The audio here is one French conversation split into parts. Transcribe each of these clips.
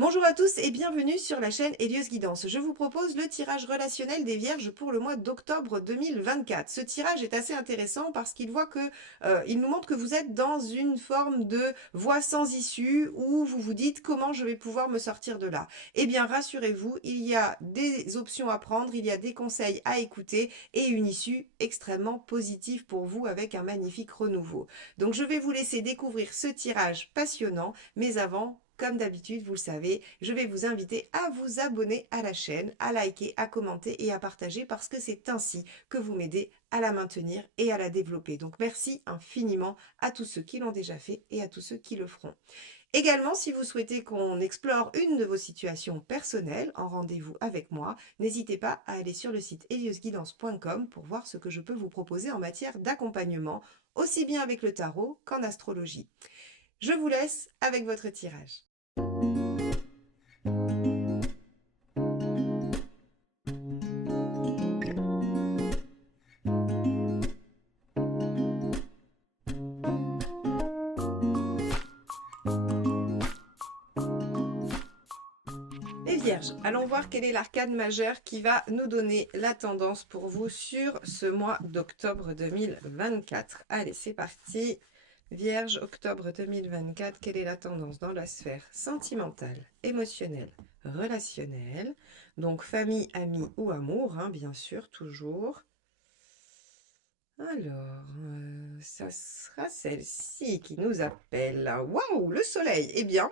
Bonjour à tous et bienvenue sur la chaîne Hélios Guidance. Je vous propose le tirage relationnel des Vierges pour le mois d'octobre 2024. Ce tirage est assez intéressant parce il nous montre que vous êtes dans une forme de voie sans issue où vous vous dites comment je vais pouvoir me sortir de là. Eh bien, rassurez-vous, il y a des options à prendre, il y a des conseils à écouter et une issue extrêmement positive pour vous avec un magnifique renouveau. Donc, je vais vous laisser découvrir ce tirage passionnant, mais avant, comme d'habitude, vous le savez, je vais vous inviter à vous abonner à la chaîne, à liker, à commenter et à partager parce que c'est ainsi que vous m'aidez à la maintenir et à la développer. Donc merci infiniment à tous ceux qui l'ont déjà fait et à tous ceux qui le feront. Également, si vous souhaitez qu'on explore une de vos situations personnelles en rendez-vous avec moi, n'hésitez pas à aller sur le site heliosguidance.com pour voir ce que je peux vous proposer en matière d'accompagnement, aussi bien avec le tarot qu'en astrologie. Je vous laisse avec votre tirage. Les Vierges, allons voir quel est l'arcane majeur qui va nous donner la tendance pour vous sur ce mois d'octobre 2024. Allez, c'est parti. Vierge, octobre 2024, quelle est la tendance dans la sphère sentimentale, émotionnelle, relationnelle, donc famille, amis ou amour, hein, bien sûr, toujours. Alors, ça sera celle-ci qui nous appelle. Waouh, le soleil. Eh bien,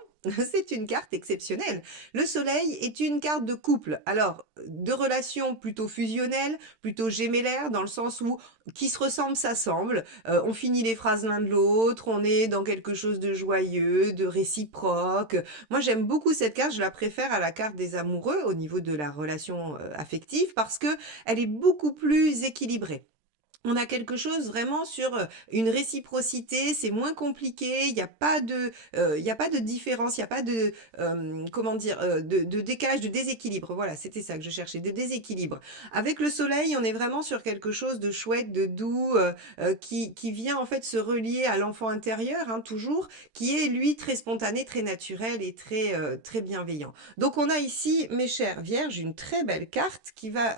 c'est une carte exceptionnelle. Le soleil est une carte de couple. Alors, de relations plutôt fusionnelles, plutôt gémellaires, dans le sens où qui se ressemble s'assemble. On finit les phrases l'un de l'autre, on est dans quelque chose de joyeux, de réciproque. Moi, j'aime beaucoup cette carte. Je la préfère à la carte des amoureux au niveau de la relation affective parce que elle est beaucoup plus équilibrée. On a quelque chose vraiment sur une réciprocité, c'est moins compliqué, il y a pas de différence, il n'y a pas de, comment dire, de décalage, de déséquilibre. Voilà, c'était ça que je cherchais, de déséquilibre. Avec le soleil, on est vraiment sur quelque chose de chouette, de doux, qui vient en fait se relier à l'enfant intérieur, hein, toujours, qui est lui très spontané, très naturel et très bienveillant. Donc on a ici, mes chères vierges, une très belle carte qui va,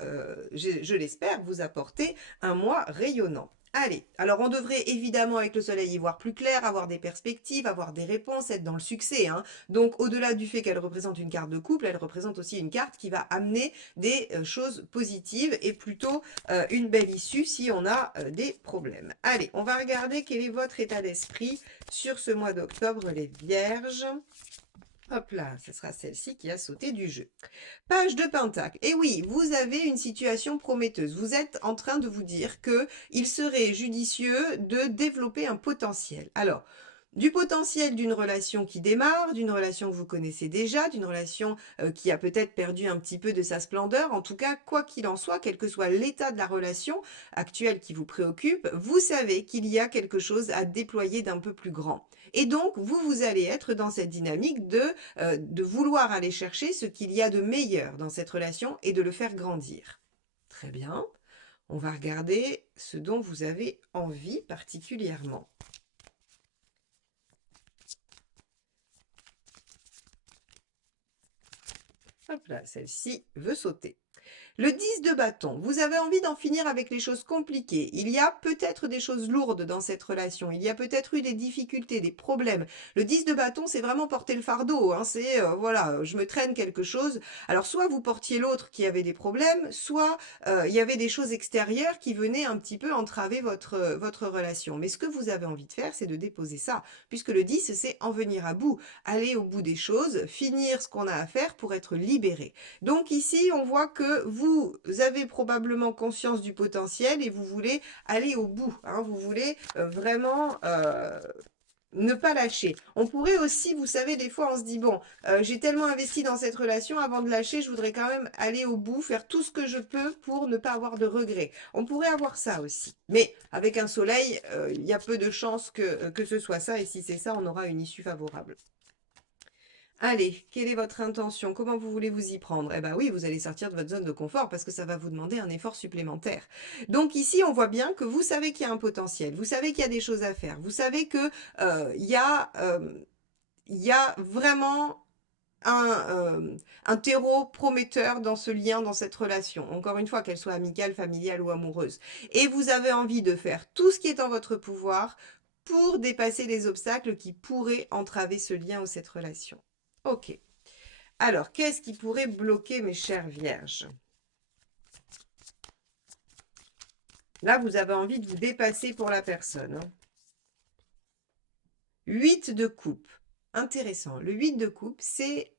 je l'espère, vous apporter un mois rayonnant. Allez, alors on devrait évidemment avec le soleil y voir plus clair, avoir des perspectives, avoir des réponses, être dans le succès, hein. Donc au-delà du fait qu'elle représente une carte de couple, elle représente aussi une carte qui va amener des choses positives et plutôt une belle issue si on a des problèmes. Allez, on va regarder quel est votre état d'esprit sur ce mois d'octobre, les vierges. Hop là, ce sera celle-ci qui a sauté du jeu. Page de Pentacle. Et oui, vous avez une situation prometteuse. Vous êtes en train de vous dire que il serait judicieux de développer un potentiel. Alors, du potentiel d'une relation qui démarre, d'une relation que vous connaissez déjà, d'une relation qui a peut-être perdu un petit peu de sa splendeur. En tout cas, quoi qu'il en soit, quel que soit l'état de la relation actuelle qui vous préoccupe, vous savez qu'il y a quelque chose à déployer d'un peu plus grand. Et donc, vous allez être dans cette dynamique de vouloir aller chercher ce qu'il y a de meilleur dans cette relation et de le faire grandir. Très bien. On va regarder ce dont vous avez envie particulièrement. Hop là, celle-ci veut sauter. Le 10 de bâton, vous avez envie d'en finir avec les choses compliquées. Il y a peut-être des choses lourdes dans cette relation. Il y a peut-être eu des difficultés, des problèmes. Le 10 de bâton, c'est vraiment porter le fardeau, hein. C'est, voilà, je me traîne quelque chose. Alors, soit vous portiez l'autre qui avait des problèmes, soit il y avait des choses extérieures qui venaient un petit peu entraver votre relation. Mais ce que vous avez envie de faire, c'est de déposer ça. Puisque le 10, c'est en venir à bout. Aller au bout des choses, finir ce qu'on a à faire pour être libéré. Donc ici, on voit que vous avez probablement conscience du potentiel et vous voulez aller au bout, hein. Vous voulez vraiment ne pas lâcher. On pourrait aussi, vous savez, des fois on se dit, bon, j'ai tellement investi dans cette relation, avant de lâcher, je voudrais quand même aller au bout, faire tout ce que je peux pour ne pas avoir de regrets. On pourrait avoir ça aussi. Mais avec un soleil, il y a peu de chances que ce soit ça, et si c'est ça, on aura une issue favorable. Allez, quelle est votre intention? Comment vous voulez vous y prendre? Eh bien oui, vous allez sortir de votre zone de confort parce que ça va vous demander un effort supplémentaire. Donc ici, on voit bien que vous savez qu'il y a un potentiel, vous savez qu'il y a des choses à faire, vous savez que il y a vraiment un terreau prometteur dans ce lien, dans cette relation. Encore une fois, qu'elle soit amicale, familiale ou amoureuse. Et vous avez envie de faire tout ce qui est en votre pouvoir pour dépasser les obstacles qui pourraient entraver ce lien ou cette relation. Ok. Alors, qu'est-ce qui pourrait bloquer, mes chères vierges? Là, vous avez envie de vous dépasser pour la personne. 8 de coupe. Intéressant. Le 8 de coupe, c'est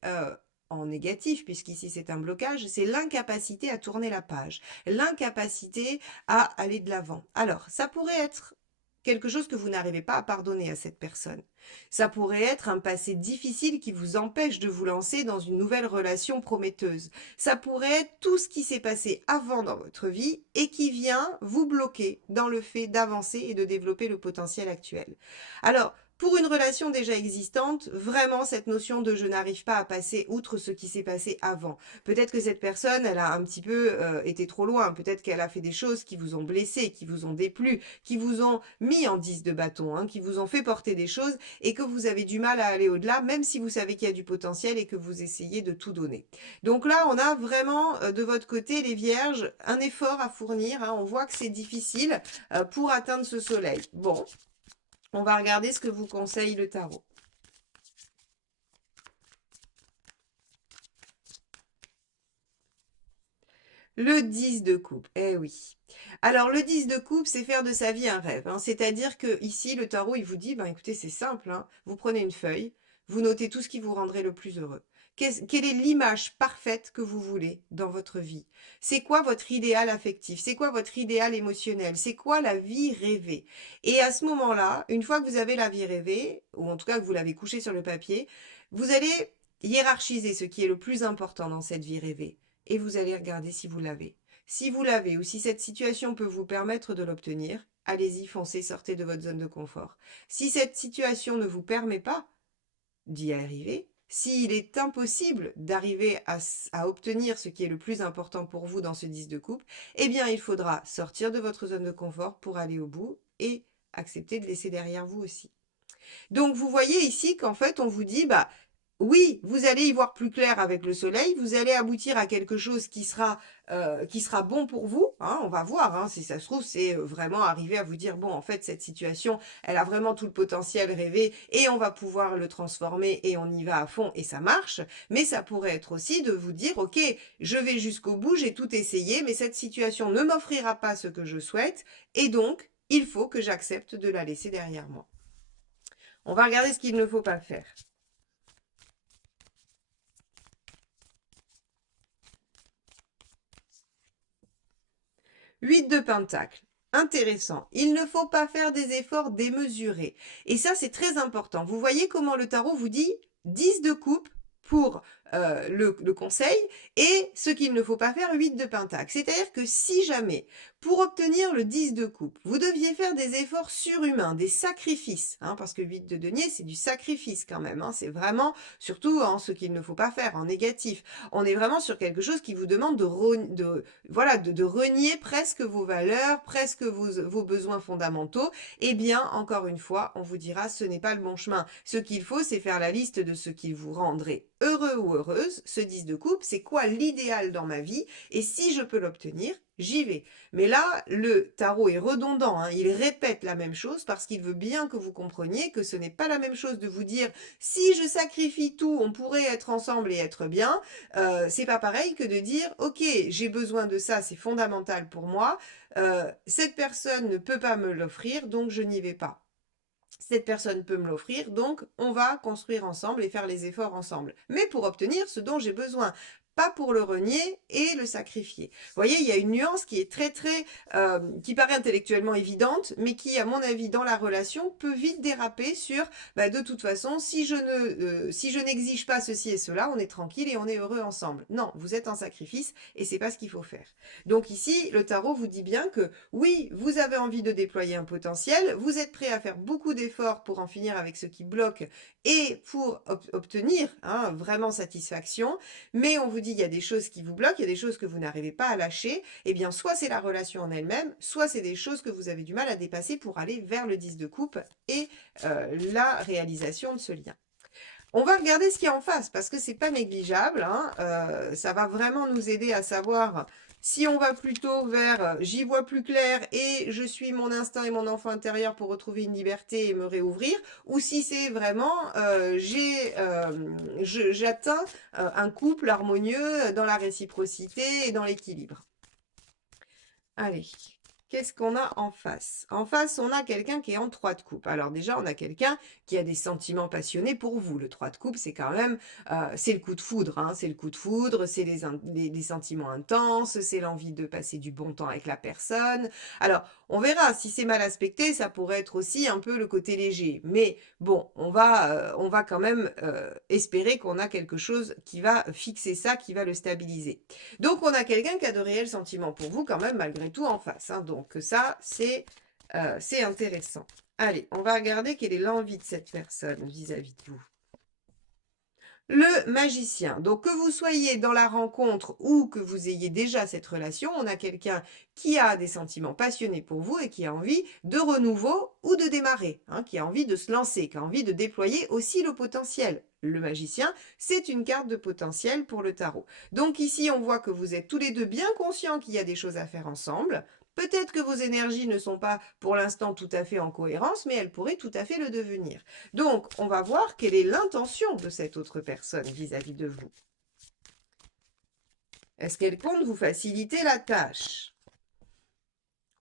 en négatif, puisqu'ici c'est un blocage, c'est l'incapacité à tourner la page, l'incapacité à aller de l'avant. Alors, ça pourrait être quelque chose que vous n'arrivez pas à pardonner à cette personne. Ça pourrait être un passé difficile qui vous empêche de vous lancer dans une nouvelle relation prometteuse. Ça pourrait être tout ce qui s'est passé avant dans votre vie et qui vient vous bloquer dans le fait d'avancer et de développer le potentiel actuel. Alors, pour une relation déjà existante, vraiment cette notion de je n'arrive pas à passer outre ce qui s'est passé avant. Peut-être que cette personne, elle a un petit peu été trop loin. Peut-être qu'elle a fait des choses qui vous ont blessé, qui vous ont déplu, qui vous ont mis en 10 de bâton, hein, qui vous ont fait porter des choses et que vous avez du mal à aller au-delà, même si vous savez qu'il y a du potentiel et que vous essayez de tout donner. Donc là, on a vraiment de votre côté, les vierges, un effort à fournir. Hein. On voit que c'est difficile pour atteindre ce soleil. Bon, on va regarder ce que vous conseille le tarot. Le 10 de coupe, eh oui. Alors le 10 de coupe, c'est faire de sa vie un rêve. Hein. C'est-à-dire que ici, le tarot, il vous dit, ben écoutez, c'est simple. Hein. Vous prenez une feuille, vous notez tout ce qui vous rendrait le plus heureux. Quelle est l'image parfaite que vous voulez dans votre vie? C'est quoi votre idéal affectif? C'est quoi votre idéal émotionnel? C'est quoi la vie rêvée? Et à ce moment-là, une fois que vous avez la vie rêvée, ou en tout cas que vous l'avez couchée sur le papier, vous allez hiérarchiser ce qui est le plus important dans cette vie rêvée. Et vous allez regarder si vous l'avez. Si vous l'avez ou si cette situation peut vous permettre de l'obtenir, allez-y, foncez, sortez de votre zone de confort. Si cette situation ne vous permet pas d'y arriver, s'il est impossible d'arriver à obtenir ce qui est le plus important pour vous dans ce 10 de coupe, eh bien il faudra sortir de votre zone de confort pour aller au bout et accepter de laisser derrière vous aussi. Donc vous voyez ici qu'en fait on vous dit, bah oui, vous allez y voir plus clair avec le soleil, vous allez aboutir à quelque chose qui sera bon pour vous. Hein, on va voir, hein, si ça se trouve, c'est vraiment arriver à vous dire, bon, en fait, cette situation, elle a vraiment tout le potentiel rêvé et on va pouvoir le transformer et on y va à fond et ça marche. Mais ça pourrait être aussi de vous dire, ok, je vais jusqu'au bout, j'ai tout essayé, mais cette situation ne m'offrira pas ce que je souhaite et donc, il faut que j'accepte de la laisser derrière moi. On va regarder ce qu'il ne faut pas faire. 8 de pentacle. Intéressant. Il ne faut pas faire des efforts démesurés. Et ça, c'est très important. Vous voyez comment le tarot vous dit 10 de coupe pour le conseil et ce qu'il ne faut pas faire 8 de pentacle. C'est-à-dire que si jamais, pour obtenir le 10 de coupe, vous deviez faire des efforts surhumains, des sacrifices, hein, parce que 8 de denier, c'est du sacrifice quand même. Hein, c'est vraiment, surtout en ce qu'il ne faut pas faire, en négatif. On est vraiment sur quelque chose qui vous demande de renier presque vos valeurs, presque vos besoins fondamentaux. Eh bien, encore une fois, on vous dira ce n'est pas le bon chemin. Ce qu'il faut, c'est faire la liste de ce qui vous rendrait heureux ou heureuse. Ce 10 de coupe, c'est quoi l'idéal dans ma vie? Et si je peux l'obtenir, j'y vais. Mais là, le tarot est redondant, hein, il répète la même chose parce qu'il veut bien que vous compreniez que ce n'est pas la même chose de vous dire si je sacrifie tout, on pourrait être ensemble et être bien. C'est pas pareil que de dire ok, j'ai besoin de ça, c'est fondamental pour moi. Cette personne ne peut pas me l'offrir, donc je n'y vais pas. Cette personne peut me l'offrir, donc on va construire ensemble et faire les efforts ensemble. Mais pour obtenir ce dont j'ai besoin, pas pour le renier et le sacrifier. Vous voyez, il y a une nuance qui est qui paraît intellectuellement évidente, mais qui, à mon avis, dans la relation, peut vite déraper sur, bah, de toute façon, si je n'exige pas ceci et cela, on est tranquille et on est heureux ensemble. Non, vous êtes en sacrifice et c'est pas ce qu'il faut faire. Donc ici, le tarot vous dit bien que oui, vous avez envie de déployer un potentiel, vous êtes prêt à faire beaucoup d'efforts pour en finir avec ce qui bloque et pour obtenir hein, vraiment satisfaction, mais on vous dit il y a des choses qui vous bloquent, il y a des choses que vous n'arrivez pas à lâcher, eh bien soit c'est la relation en elle-même, soit c'est des choses que vous avez du mal à dépasser pour aller vers le 10 de coupe et la réalisation de ce lien. On va regarder ce qu'il y a en face parce que c'est pas négligeable, hein. Ça va vraiment nous aider à savoir si on va plutôt vers j'y vois plus clair et je suis mon instinct et mon enfant intérieur pour retrouver une liberté et me réouvrir, ou si c'est vraiment j'atteins un couple harmonieux dans la réciprocité et dans l'équilibre. Allez, qu'est-ce qu'on a en face? En face, on a quelqu'un qui est en 3 de coupe. Alors déjà, on a quelqu'un qui a des sentiments passionnés pour vous. Le 3 de coupe, c'est quand même, c'est le coup de foudre, hein. C'est le coup de foudre, c'est les sentiments intenses, c'est l'envie de passer du bon temps avec la personne. Alors, on verra, si c'est mal aspecté, ça pourrait être aussi un peu le côté léger. Mais bon, on va quand même espérer qu'on a quelque chose qui va fixer ça, qui va le stabiliser. Donc, on a quelqu'un qui a de réels sentiments pour vous quand même, malgré tout, en face, hein. Donc, ça, c'est intéressant. Allez, on va regarder quelle est l'envie de cette personne vis-à-vis de vous. Le magicien. Donc, que vous soyez dans la rencontre ou que vous ayez déjà cette relation, on a quelqu'un qui a des sentiments passionnés pour vous et qui a envie de renouveau ou de démarrer, hein, qui a envie de se lancer, qui a envie de déployer aussi le potentiel. Le magicien, c'est une carte de potentiel pour le tarot. Donc ici, on voit que vous êtes tous les deux bien conscients qu'il y a des choses à faire ensemble. Peut-être que vos énergies ne sont pas pour l'instant tout à fait en cohérence, mais elles pourraient tout à fait le devenir. Donc, on va voir quelle est l'intention de cette autre personne vis-à-vis de vous. Est-ce qu'elle compte vous faciliter la tâche?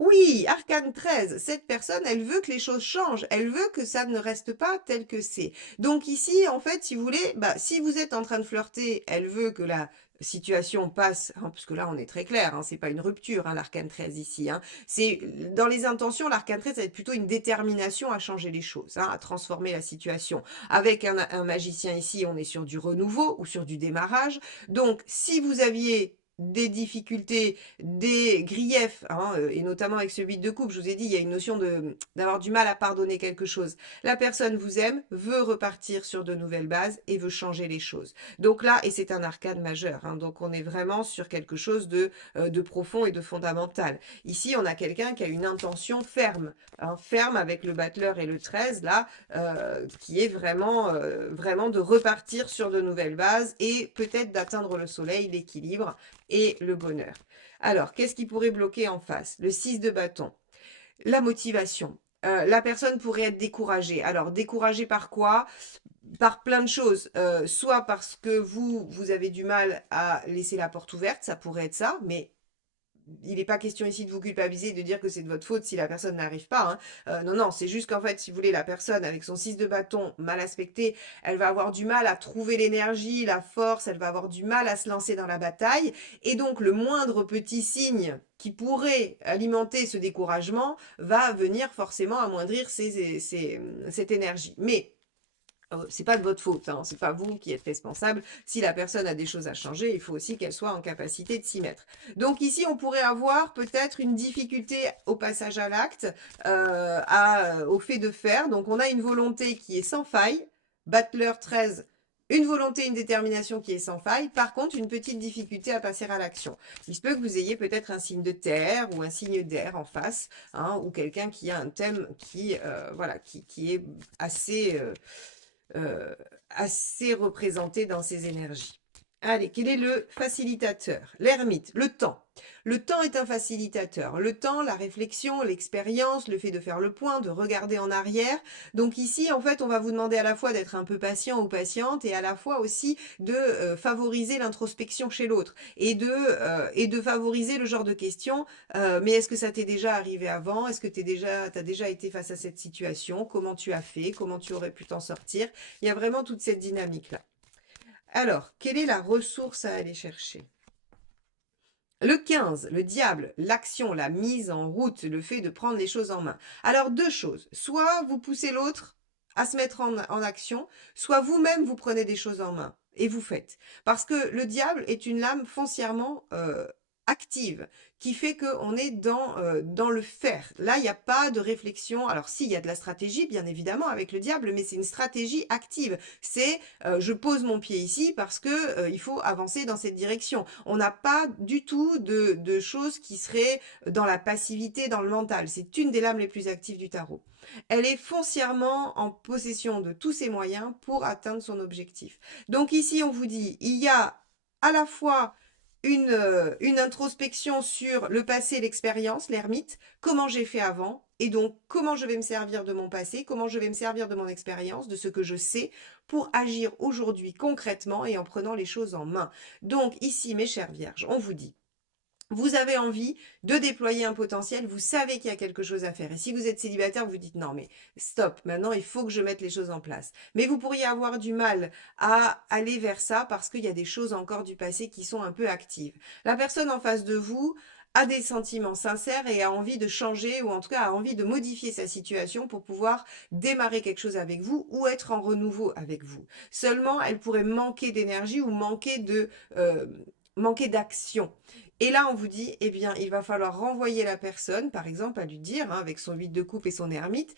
Oui, arcane 13, cette personne, elle veut que les choses changent, elle veut que ça ne reste pas tel que c'est. Donc ici, en fait, si vous voulez, si vous êtes en train de flirter, elle veut que la situation passe, hein, parce que là, on est très clair, hein, c'est pas une rupture, hein, l'arcane 13 ici. Hein. C'est dans les intentions, l'arcane 13, ça va être plutôt une détermination à changer les choses, hein, à transformer la situation. Avec un magicien ici, on est sur du renouveau ou sur du démarrage. Donc, si vous aviez des difficultés, des griefs, hein, et notamment avec ce 8 de coupe, je vous ai dit, il y a une notion d'avoir du mal à pardonner quelque chose. La personne vous aime, veut repartir sur de nouvelles bases et veut changer les choses. Donc là, et c'est un arcane majeur, hein, donc on est vraiment sur quelque chose de profond et de fondamental. Ici, on a quelqu'un qui a une intention ferme, hein, ferme avec le battleur et le 13, là, qui est vraiment de repartir sur de nouvelles bases et peut-être d'atteindre le soleil, l'équilibre et le bonheur. Alors, qu'est-ce qui pourrait bloquer en face? Le 6 de bâton. La motivation. La personne pourrait être découragée. Alors, découragée par quoi? Par plein de choses. Soit parce que vous avez du mal à laisser la porte ouverte, ça pourrait être ça, mais il n'est pas question ici de vous culpabiliser et de dire que c'est de votre faute si la personne n'arrive pas. Hein. Non, non, c'est juste qu'en fait, si vous voulez, la personne avec son 6 de bâton mal aspecté, elle va avoir du mal à trouver l'énergie, la force, elle va avoir du mal à se lancer dans la bataille. Et donc, le moindre petit signe qui pourrait alimenter ce découragement va venir forcément amoindrir cette énergie. Mais c'est pas de votre faute, hein, c'est pas vous qui êtes responsable. Si la personne a des choses à changer, il faut aussi qu'elle soit en capacité de s'y mettre. Donc ici, on pourrait avoir peut-être une difficulté au passage à l'acte, au fait de faire. Donc on a une volonté qui est sans faille. Battler 13, une volonté, une détermination qui est sans faille. Par contre, une petite difficulté à passer à l'action. Il se peut que vous ayez peut-être un signe de terre ou un signe d'air en face, hein, ou quelqu'un qui a un thème qui est assez assez représenté dans ses énergies. Allez, quel est le facilitateur? L'ermite, le temps. Le temps est un facilitateur. Le temps, la réflexion, l'expérience, le fait de faire le point, de regarder en arrière. Donc ici, en fait, on va vous demander à la fois d'être un peu patient ou patiente et à la fois aussi de favoriser l'introspection chez l'autre et de favoriser le genre de questions. Mais est-ce que ça t'est déjà arrivé avant? Est-ce que t'as déjà été face à cette situation? Comment tu as fait? Comment tu aurais pu t'en sortir? Il y a vraiment toute cette dynamique-là. Alors, quelle est la ressource à aller chercher? Le 15, le diable, l'action, la mise en route, le fait de prendre les choses en main. Alors, deux choses. Soit vous poussez l'autre à se mettre en action, soit vous-même vous prenez des choses en main et vous faites. Parce que le diable est une lame foncièrement active, qui fait qu'on est dans le faire. Là, il n'y a pas de réflexion. Alors si, il y a de la stratégie, bien évidemment, avec le diable, mais c'est une stratégie active. C'est je pose mon pied ici parce que il faut avancer dans cette direction. On n'a pas du tout de choses qui seraient dans la passivité, dans le mental. C'est une des lames les plus actives du tarot. Elle est foncièrement en possession de tous ses moyens pour atteindre son objectif. Donc ici, on vous dit, il y a à la fois une introspection sur le passé, l'expérience, l'ermite, comment j'ai fait avant, et donc comment je vais me servir de mon passé, comment je vais me servir de mon expérience, de ce que je sais, pour agir aujourd'hui concrètement et en prenant les choses en main. Donc ici, mes chères vierges, on vous dit, vous avez envie de déployer un potentiel, vous savez qu'il y a quelque chose à faire. Et si vous êtes célibataire, vous dites non mais stop, maintenant il faut que je mette les choses en place. Mais vous pourriez avoir du mal à aller vers ça parce qu'il y a des choses encore du passé qui sont un peu actives. La personne en face de vous a des sentiments sincères et a envie de changer ou en tout cas a envie de modifier sa situation pour pouvoir démarrer quelque chose avec vous ou être en renouveau avec vous. Seulement, elle pourrait manquer d'énergie ou manquer d'action. Et là, on vous dit, eh bien, il va falloir renvoyer la personne, par exemple, à lui dire, hein, avec son 8 de coupe et son ermite,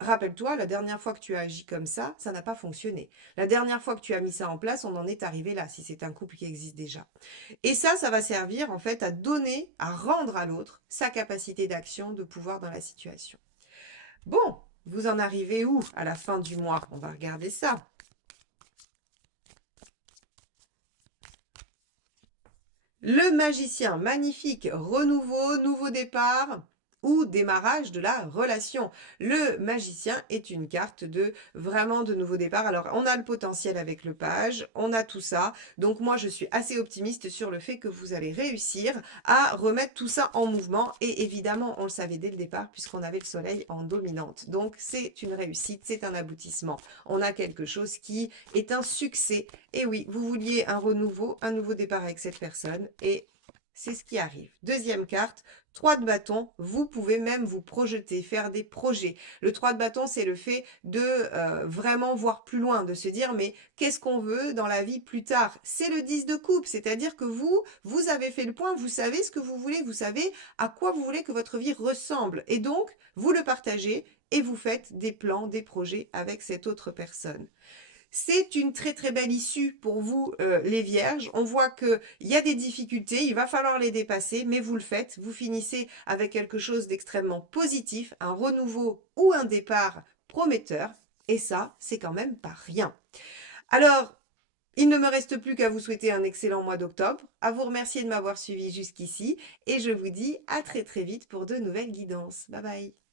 rappelle-toi, la dernière fois que tu as agi comme ça n'a pas fonctionné. La dernière fois que tu as mis ça en place, on en est arrivé là, si c'est un couple qui existe déjà. Et ça va servir en fait à donner, à rendre à l'autre sa capacité d'action, de pouvoir dans la situation. Bon, vous en arrivez où à la fin du mois? On va regarder ça. Le magicien, magnifique, renouveau, nouveau départ ou démarrage de la relation. Le magicien est une carte de vraiment de nouveau départ. Alors, on a le potentiel avec le page, on a tout ça. Donc, moi, je suis assez optimiste sur le fait que vous allez réussir à remettre tout ça en mouvement. Et évidemment, on le savait dès le départ puisqu'on avait le soleil en dominante. Donc, c'est une réussite, c'est un aboutissement. On a quelque chose qui est un succès. Et oui, vous vouliez un renouveau, un nouveau départ avec cette personne et c'est ce qui arrive. Deuxième carte, 3 de bâton, vous pouvez même vous projeter, faire des projets. Le 3 de bâton, c'est le fait de vraiment voir plus loin, de se dire mais qu'est-ce qu'on veut dans la vie plus tard? C'est le 10 de coupe, c'est-à-dire que vous avez fait le point, vous savez ce que vous voulez, vous savez à quoi vous voulez que votre vie ressemble. Et donc, vous le partagez et vous faites des plans, des projets avec cette autre personne. C'est une très très belle issue pour vous les vierges. On voit qu'il y a des difficultés, il va falloir les dépasser, mais vous le faites. Vous finissez avec quelque chose d'extrêmement positif, un renouveau ou un départ prometteur. Et ça, c'est quand même pas rien. Alors, il ne me reste plus qu'à vous souhaiter un excellent mois d'octobre, à vous remercier de m'avoir suivi jusqu'ici et je vous dis à très très vite pour de nouvelles guidances. Bye bye.